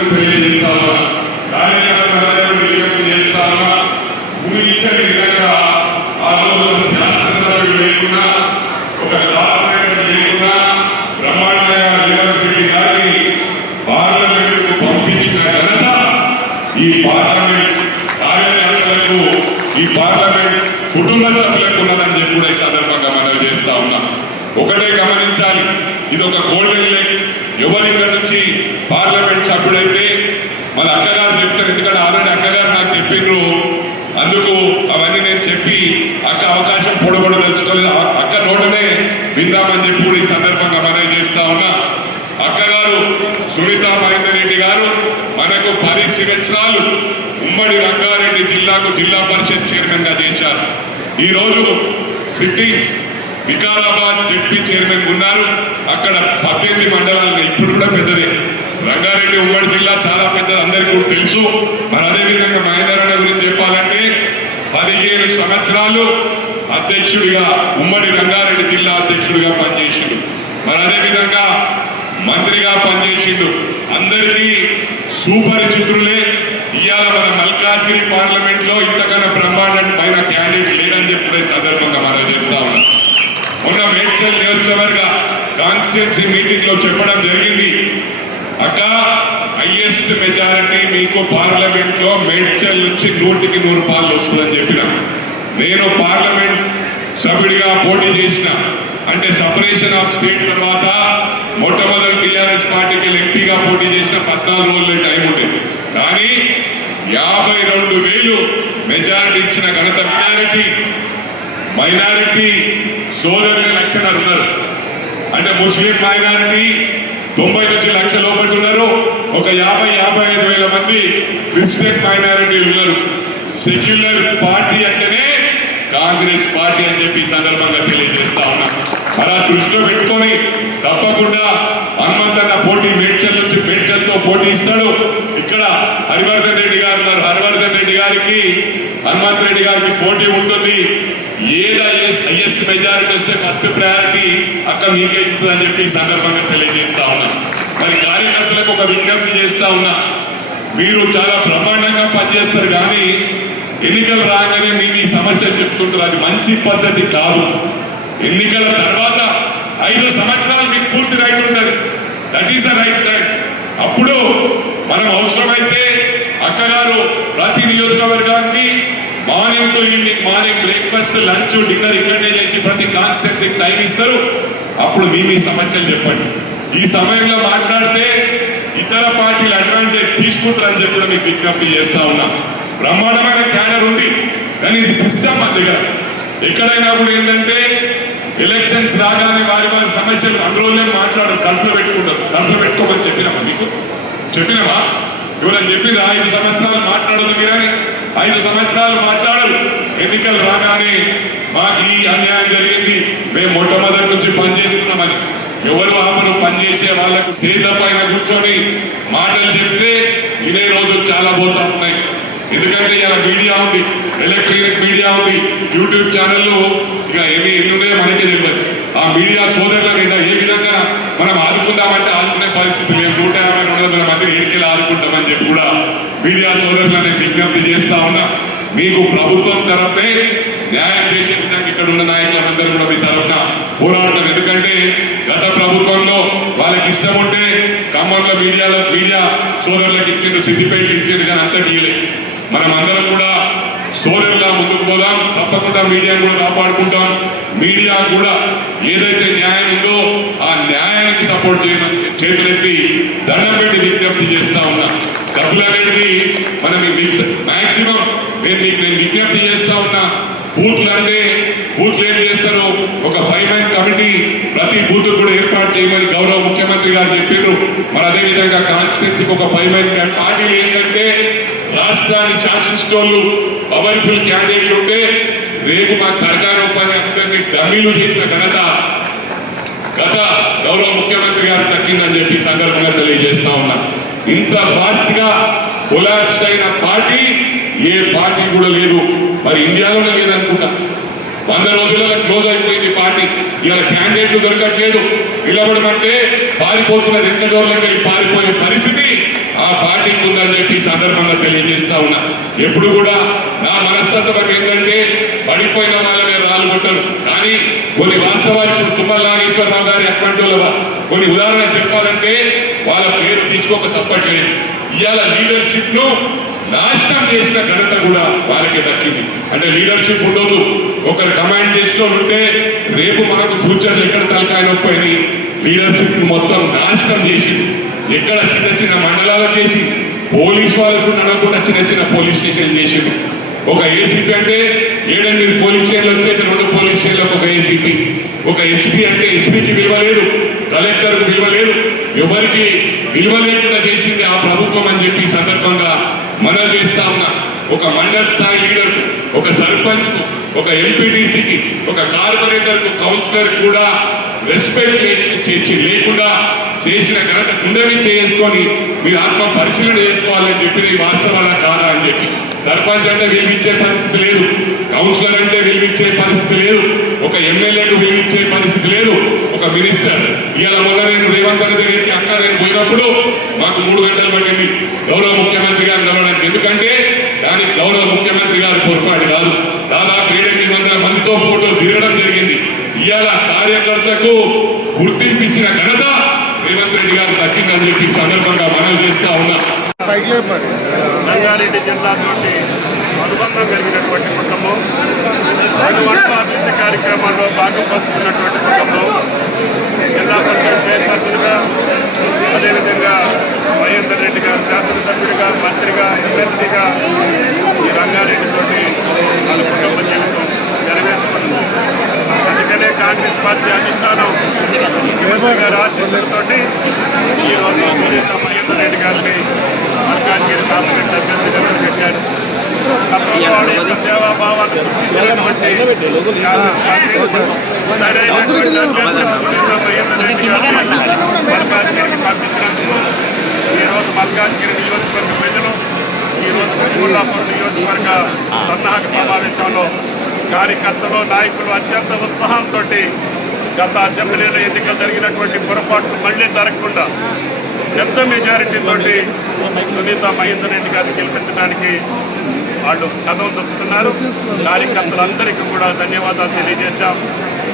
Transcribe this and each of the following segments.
తెలియజేస్తామా కార్యకర్తలందరూ విజ్ఞప్తి చేస్తామా ఊహించని విధంగా ఆ రోజు శాసనసభ్యులు లేకున్నా ఒక కార్పొరేటర్ లేకున్నా బ్రహ్మాండంగా రేవంత్ రెడ్డి గారిని పార్లమెంటుకు పంపించిన ఘనత ఈ పార్లమెంట్ కార్యకర్తలకు ఈ పార్లమెంట్ కుటుంబ సభ్యులకు ఉన్నదని చెప్పి కూడా ఈ సందర్భంగా మనం చేస్తా ఉన్నాం. ఒకటే గమనించాలి, ఇది ఒక గోల్డెన్ లెగ్. ఎవరిక్కడ నుంచి పార్లమెంట్ సభ్యుడైతే మన అక్కగారు చెప్తారు, ఎందుకంటే ఆల్రెడీ అక్కగారు నాకు చెప్పిండ్రు, అందుకు అవన్నీ నేను చెప్పి అక్క అవకాశం పొడబడదలుచుకోలేదు, అక్క నోటనే విందామని చెప్పి కూడా ఈ సందర్భంగా మనం చేస్తా ఉన్నా. అక్కగారు సునీతా మహేందర్ రెడ్డి గారు మనకు 10 సంవత్సరాలు ఉమ్మడి రంగారెడ్డి జిల్లాకు జిల్లా పరిషత్ చైర్మన్ గా చేశారు. ఈ రోజు సిటీ వికారాబాద్ జెడ్పీ చైర్మన్ ఉన్నారు. అక్కడ 18 మండలాలు ఇప్పుడు కూడా పెద్దదే. రంగారెడ్డి ఉమ్మడి జిల్లా చాలా పెద్దది, అందరికీ కూడా తెలుసు. మరి అదేవిధంగా మహేందరన్న గురించి చెప్పాలంటే 15 సంవత్సరాలు అధ్యక్షుడిగా ఉమ్మడి రంగారెడ్డి జిల్లా అధ్యక్షుడిగా పనిచేసిండు. మరి అదేవిధంగా మంత్రిగా పనిచేసిండు. అందరికీ సుపరిచితులే. ఇవాళ మన మల్కాజ్గిరి పార్లమెంట్ లో ఇంతకన్నా బ్రహ్మాండమైన క్యాండిడేట్ లేరని చెప్పి సందర్భంగా మనం చేస్తా ఉన్నాం. మొన్న మేడ్చల్ నియోజకవర్గ కాన్స్టిట్యున్సీ మీటింగ్ లో చెప్పడం జరిగింది, అక్క హైయెస్ట్ మెజారిటీ మీకు పార్లమెంట్ లో మేడ్చల్ నుంచి 100కి 100 పాలు వస్తుందని చెప్పిన. నేను పార్లమెంట్ సభ్యుడిగా పోటీ చేసిన, అంటే సపరేషన్ ఆఫ్ స్టేట్ తర్వాత మొట్టమొదటి టీఆర్ఎస్ పార్టీకి ఎంపీగా పోటీ చేసిన 14 రోజుల టైం ఉండేది. కానీ 52,000 మెజారిటీ ఇచ్చిన ఘనత మైనారిటీ సోదరులు 1,00,000 ఉన్నారు. అంటే ముస్లిం మైనారిటీ 90 నుంచి 1,00,000 లోపల ఉన్నారు. ఒక 50-55,000 మంది క్రిస్టియన్ మైనారిటీలు ఉన్నారు. సెక్యులర్ పార్టీ అంటేనే కాంగ్రెస్ పార్టీ అని చెప్పి సందర్భంగా తెలియజేస్తా ఉన్నాం. అలా దృష్టిలో పెట్టుకొని తప్పకుండా హనుమంతన్న పోటీ మేడ్చల్తో పోటీ ఇస్తాడు. ఇక్కడ హరివర్ధన్ రెడ్డి గారు ఉన్నారు. హరివర్ధన్ రెడ్డి గారికి హనుమంత్ రెడ్డి గారికి పోటీ ఉంటుంది. ఏది హైయెస్ట్ మెజారిటీ వస్తే ఫస్ట్ ప్రయారిటీ అక్క మీకే ఇస్తుందని చెప్పి ఈ సందర్భంగా తెలియజేస్తా ఉన్నా. మరి కార్యకర్తలకు ఒక విజ్ఞప్తి చేస్తా ఉన్నా, మీరు చాలా బ్రహ్మాండంగా పనిచేస్తారు, కానీ ఎన్నికలు రాగానే మీ సమస్యలు చెప్తుంటారు. అది మంచి పద్ధతి కాదు. ఎన్నికల తర్వాత 5 సంవత్సరాలు మీకు పూర్తి రైట్ ఉంటుంది. That is the right time. అప్పుడు మనం అవసరమైతే అక్కగారు ప్రతి నియోజకవర్గానికి morning to evening, morning breakfast, lunch, dinner ఇక్కడనే చేసి ప్రతి కాన్స్టిట్యున్సీకి టైం ఇస్తారు. అప్పుడు మీ సమస్యలు చెప్పండి. ఈ సమయంలో మాట్లాడితే ఇతర పార్టీలు అడ్వాంటేజ్ తీసుకుంటారని చెప్పి కూడా మీకు విజ్ఞప్తి చేస్తా ఉన్నాం. బ్రహ్మాండమైన క్యాడర్ ఉంది, కానీ ఇది సిస్టమ్ మన దగ్గర. ఎక్కడైనా కూడా ఏంటంటే ఎలక్షన్స్ రాగానే వారి సమస్యలు అందులోనే మాట్లాడరు, కడుపులో పెట్టుకుంటారు. కడుపులో పెట్టుకోమని చెప్పినామా మీకు? చెప్పినామా? ఎవరైనా చెప్పిందా 5 సంవత్సరాలు మాట్లాడదు మీరని? 5 సంవత్సరాలు మాట్లాడరు. ఎన్నికలు రాగానే మాకు ఈ అన్యాయం జరిగింది, మేము మొట్టమొదటి నుంచి పనిచేస్తున్నామని ఎవరు ఆపరు. పనిచేసే వాళ్ళకు స్టేజ్ల పైన కూర్చొని మాటలు చెప్తే ఇదే రోజులు చాలా పోతా ఉన్నాయి. ఎందుకంటే ఇలా మీడియా ఉంది, ఎలక్ట్రానిక్ మీడియా ఉంది, యూట్యూబ్ ఛానళ్ళు, ఇక ఎన్ని ఉన్నాయో మనకే తెలియదు. ఆ మీడియా సోదరులను ఏ విధంగా మనం ఆదుకుందామంటే ఆదుకునే పరిస్థితి లేదు. 150-200 మంది ఎన్నికలు ఆదుకుంటామని చెప్పి కూడా మీడియా సోదరులను విజ్ఞప్తి చేస్తా ఉన్నా. మీకు ప్రభుత్వం తరఫునే న్యాయం చేసే విధంగా ఇక్కడ ఉన్న నాయకులందరూ కూడా మీ తరఫున పోరాడతాం. ఎందుకంటే గత ప్రభుత్వంలో వాళ్ళకి ఇష్టం ఉంటే ఖమ్మంలో మీడియా సోదరులకు ఇచ్చిండ్రు, సిద్దిపేటకి ఇచ్చిండ్రు, కానీ అంతా డీలే. మనం అందరం కూడా సోదరులా ముందుకు పోదాం. తప్పకుండా మీడియాను కూడా కాపాడుకుంటాం. మీడియా కూడా ఏదైతే న్యాయం ఉందో ఆ న్యాయానికి సపోర్ట్ చేతులెత్తి దండం పెట్టి విజ్ఞప్తి చేస్తా ఉన్నా. డబ్బులు అనేది మనం మాక్సిమం నేను విజ్ఞప్తి చేస్తా ఉన్నా. బూత్లు అంటే బూత్లు ఏం చేస్తారు, ఒక 5-man కమిటీ ప్రతి బూత్ కూడా ఏర్పాటు చేయమని గౌరవ ముఖ్యమంత్రి గారు చెప్పారు. మరి అదేవిధంగా కాన్స్టిట్యున్సీకి ఒక 5-man పార్టీలు ఏంటంటే రాష్ట్రాన్ని శాసించేటోళ్ళు పవర్ఫుల్ క్యాండిడేట్లు ఉంటే రేపు మా తరగా రూపాయలు అందరినీ డమ్మీలు చేసిన ఘనత గత గౌరవ ముఖ్యమంత్రి గారు దక్కిందని చెప్పి సందర్భంగా తెలియజేస్తా ఉన్నా. ఇంత ఫాస్ట్ గా కొలాప్స్ అయిన పార్టీ ఏ పార్టీ కూడా లేదు, మరి ఇండియాలోనే లేదనుకుంటా. 100 రోజులలో క్లోజ్ అయిపోయింది పార్టీ. ఇలా క్యాండిడేట్లు దొరకట్లేదు. నిలబడమంటే పారిపోతున్న రెక్క డోర్లకు వెళ్ళి పారిపోయే పరిస్థితి ఆ పార్టీకి ఉందని చెప్పి ఈ సందర్భంగా తెలియజేస్తా ఉన్నా. ఎప్పుడు కూడా నా మనస్తత్వం ఏంటంటే పడిపోయిన వాళ్ళనే రాళ్ళు కొట్టరు, కానీ కొన్ని వాస్తవాలు ఇప్పుడు తుమ్మల నాగేశ్వరరావు గారి అటువంటి కొన్ని ఉదాహరణ చెప్పాలంటే వాళ్ళ పేరు తీసుకోక తప్పట్లేదు. ఇవాళ లీడర్షిప్ ను నాశనం చేసిన ఘనత కూడా వాళ్ళకి దక్కింది. అంటే లీడర్షిప్ ఉండదు, ఒకరు కమాండ్ చేస్తూ ఉంటే రేపు మనకు ఫ్యూచర్ ఎక్కడ తలకాయ నొప్పి లీడర్షిప్ మొత్తం నాశనం చేసి ఎక్కడ చిన్న చిన్న మండలాలకు చేసి పోలీస్ వాళ్ళకు నడకుండా చిన్న చిన్న పోలీస్ స్టేషన్ చేసిండు. ఒక ఏసీపీ అంటే 7-8 పోలీస్ స్టేషన్లు వచ్చేది, 2 పోలీస్ స్టేషన్లకు ఒక ఏసీపీ. ఒక ఎస్పీ అంటే ఎస్పీకి విలువ లేదు, కలెక్టర్కు విలువ లేదు, ఎవరికి విలువ లేకుండా చేసింది ఆ ప్రభుత్వం అని చెప్పి సందర్భంగా మనం చేస్తా ఉన్నా. ఒక మండల స్థాయి లీడర్, ఒక సర్పంచ్ కు, ఒక ఎంపీటీసీకి, ఒక కార్పొరేటర్ కు, కౌన్సిలర్ కూడా రెస్పెక్ట్ చేసి లేకుండా చేసిన ఘనత గుండెని చేసుకొని మీరు ఆత్మ పరిశీలన చేసుకోవాలని చెప్పి వాస్తవాలా కాదా అని చెప్పి. సర్పంచ్ అంటే విలువిచ్చే పరిస్థితి లేదు, కౌన్సిలర్ అంటే విలువిచ్చే పరిస్థితి లేదు, ఒక ఎమ్మెల్యేకు విలువిచ్చే పరిస్థితి లేదు, ఒక మినిస్టర్. ఇవాళ మొన్న నేను రేవంత్ రెడ్డి దగ్గరికి అక్కడ నేను పోయినప్పుడు మాకు 3 గంటలు పట్టింది గౌరవ ముఖ్యమంత్రి గారు కలవడానికి. ఎందుకంటే దానికి గౌరవ ముఖ్యమంత్రి గారు పొరపాటు కాదు, దాదాపు 700-800 మందితో ఫోటోలు దిగడం జరిగింది. ఇవాళ కార్యకర్తకు గుర్తింపించిన ఘనత రేవంత్ రెడ్డి గారు దక్కిందని చెప్పి సందర్భంగా మనం చేస్తా ఉన్నా. రంగారెడ్డి జిల్లాతో అనుబంధం కలిగినటువంటి కుటుంబం, అభివృద్ధి కార్యక్రమాల్లో భాగం పంచుకున్నటువంటి కుటుంబం, జిల్లా పరిషత్ చైర్పర్సన్గా, అదేవిధంగా మహేందర్ రెడ్డి గారు శాసనసభ్యుడిగా, మంత్రిగా, ఎమ్మెల్సీగా ఈ రంగారెడ్డితోటి వాళ్ళ కుటుంబ జీవితం నెరవేర్చుకుంది. అందుకనే కాంగ్రెస్ పార్టీ అధిష్టానం ముఖ్యమంత్రి గారి ఆశీస్సులతోటి ఈరోజు మహేందర్ రెడ్డి గారిని మల్కాజ్గిరి పార్లమెంట్ అభ్యర్థిగా పెట్టారు. గతంలో వాళ్ళ యొక్క సేవాభావాన్ని గుర్తించినటువంటి సరైనటువంటి మహేందర్ రెడ్డి గారిని మల్కాజ్గిరికి పంపించినందుకు ఈరోజు మల్కాజ్గిరి నియోజకవర్గ ప్రజలు ఈరోజు కుతుబుల్లాపూర్ నియోజకవర్గ సన్నాహక సమావేశంలో కార్యకర్తలు, నాయకులు అత్యంత ఉత్సాహంతో గత అసెంబ్లీలో ఎన్నికలు జరిగినటువంటి పొరపాట్లు మళ్లీ జరగకుండా పెద్ద మెజారిటీతో సునీత మహేందర్ రెడ్డి గారిని గెలిపించడానికి వాళ్ళు కథం దొక్కుతున్నారు. కార్యకర్తలందరికీ కూడా ధన్యవాదాలు తెలియజేశాం.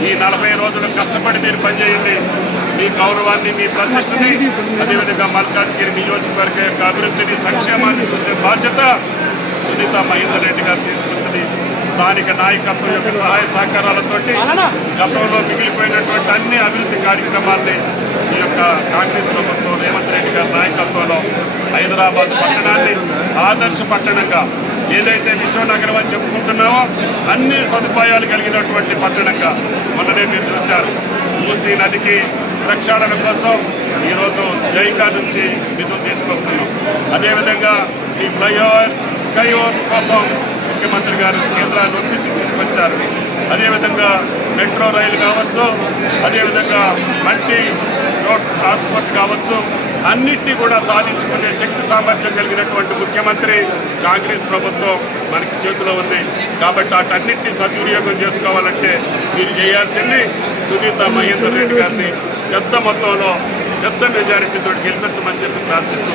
ఈ 40 రోజులు కష్టపడి మీరు పనిచేయండి. మీ గౌరవాన్ని, మీ ప్రతిష్టని, అదేవిధంగా మల్కాజ్గిరి నియోజకవర్గ యొక్క అభివృద్ధిని, సంక్షేమాన్ని చూసే బాధ్యత సునీత మహేందర్ రెడ్డి గారు తీసుకుంటుంది. స్థానిక నాయకత్వం యొక్క సహాయ సహకారాలతోటి గతంలో మిగిలిపోయినటువంటి అన్ని అభివృద్ధి కార్యక్రమాల్ని ఈ యొక్క కాంగ్రెస్ ప్రభుత్వం రేవంత్ రెడ్డి గారి నాయకత్వంలో హైదరాబాద్ పట్టణాన్ని ఆదర్శ పట్టణంగా, ఏదైతే విశ్వనగరం అని చెప్పుకుంటున్నామో అన్ని సదుపాయాలు కలిగినటువంటి పట్టణంగా మొన్ననే మీరు చూశారు. మూసీ నదికి ప్రక్షాళన కోసం ఈరోజు జైకా నుంచి నిధులు తీసుకొస్తున్నాం. అదేవిధంగా ఈ ఫ్లైఓవర్, స్కై ఓవర్స్ కోసం ముఖ్యమంత్రి గారు కేంద్రాన్ని ఒప్పించి తీసుకొచ్చారు. అదేవిధంగా మెట్రో రైలు కావచ్చు, అదేవిధంగా మల్టీ రోడ్ ట్రాన్స్పోర్ట్ కావచ్చు, అన్నిటినీ కూడా సాధించుకునే శక్తి సామర్థ్యం కలిగినటువంటి ముఖ్యమంత్రి కాంగ్రెస్ ప్రభుత్వం మనకి చేతిలో ఉంది. కాబట్టి వాటన్నిటినీ సద్వినియోగం చేసుకోవాలంటే మీరు చేయాల్సింది సునీత మహేందర్ రెడ్డి గారిని పెద్ద మొత్తంలో పెద్ద మెజారిటీతో గెలిపించమని చెప్పి ప్రార్థిస్తూ